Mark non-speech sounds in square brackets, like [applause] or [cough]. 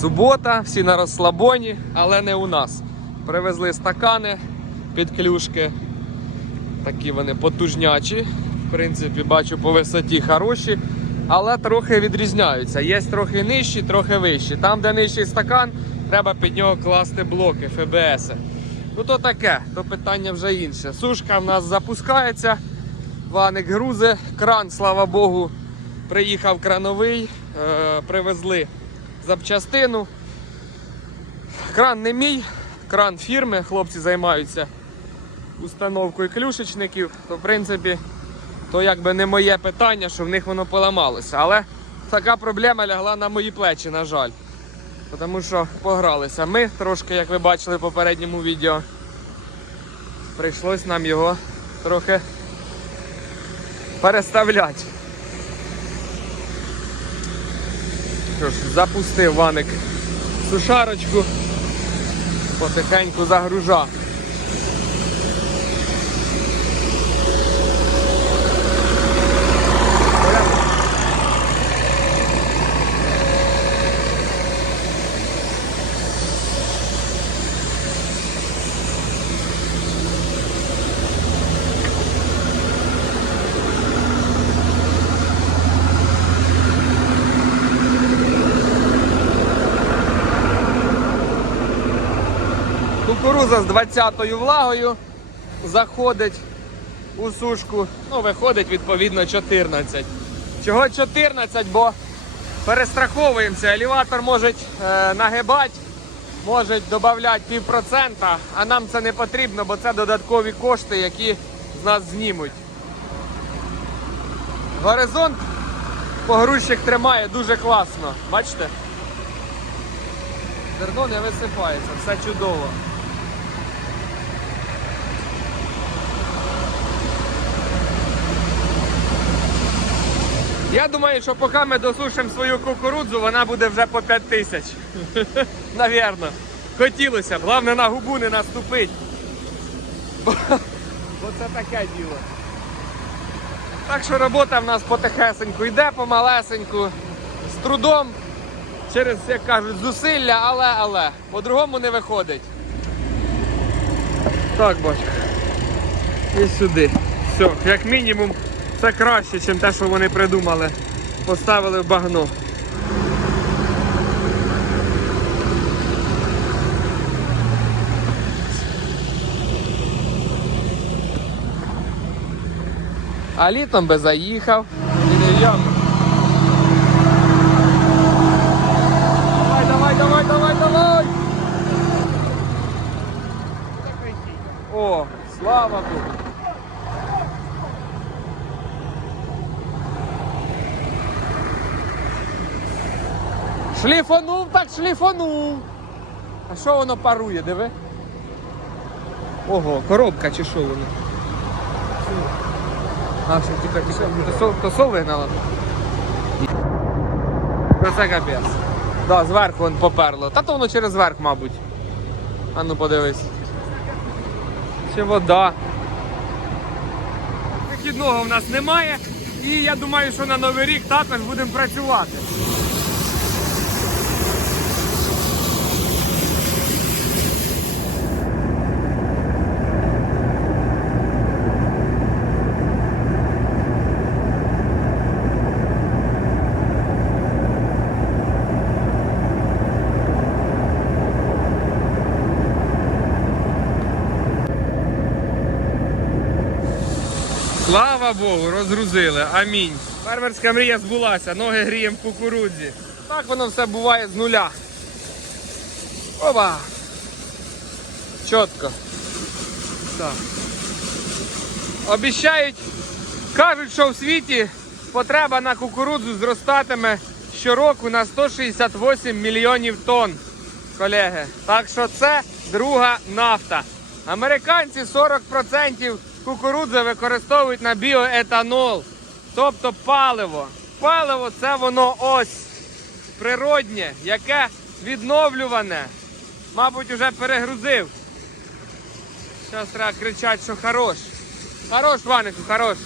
Субота, всі на розслабоні, але не у нас. Привезли стакани під клюшки. Такі вони потужнячі. В принципі, бачу по висоті хороші, але трохи відрізняються. Є трохи нижчі, трохи вищі. Там, де нижчий стакан, треба під нього класти блоки ФБС. Ну то таке, то питання вже інше. Сушка в нас запускається, ваник грузи, кран, слава Богу, приїхав крановий, е, привезли запчастину. Кран не мій, кран фірми, хлопці займаються установкою клюшечників, то в принципі то якби не моє питання, що в них воно поламалося. Але така проблема лягла на мої плечі, на жаль. Тому що погралися. Ми трошки, як ви бачили в попередньому відео, прийшлось нам його трохи переставляти. Що ж, запустив ваник сушарочку, потихеньку загружа. Кукуруза з 20-ю влагою заходить у сушку. Ну, виходить відповідно 14. Чого 14? Бо перестраховуємося. Елеватор може е, нагибати, може додати півпроцента, а нам це не потрібно, бо це додаткові кошти, які з нас знімуть. Горизонт погрузчик тримає дуже класно. Бачите? Зерно не висипається, все чудово. Я думаю, що поки ми досушимо свою кукурудзу, вона буде вже по 5 тисяч. [laughs] Навірно. Хотілося б, головне на губу не наступить. Бо, це таке діло. Так що робота в нас потихесеньку йде, помалесеньку, з трудом, через, як кажуть, зусилля, але, але, по-другому не виходить. Так, бачу. І сюди. Все, як мінімум, це краще, ніж те, що вони придумали. Поставили в багно. А літом би заїхав. І як? Давай, давай, давай, давай, давай! О, слава Богу! Шліфанув, так шліфанув. А що воно парує, диви? Ого, коробка чи що воно? А, що тільки ти що, то сол, вигнала? Ну це капець. Да, зверху вон поперло. Та то воно через верх, мабуть. А ну подивись. Чи вода. Вихідного в нас немає. І я думаю, що на Новий рік також будемо працювати. Слава Богу, розгрузили. Амінь. Фермерська мрія збулася, ноги гріємо в кукурудзі. Так воно все буває з нуля. Опа! Чітко. Так. Обіщають, кажуть, що в світі потреба на кукурудзу зростатиме щороку на 168 мільйонів тонн, колеги. Так що це друга нафта. Американці 40% кукурудзи використовують на біоетанол, тобто паливо. Паливо це воно ось природнє, яке відновлюване. Мабуть, уже перегрузив. Зараз треба кричати, що хорош. Хорош, Ванику, хорош.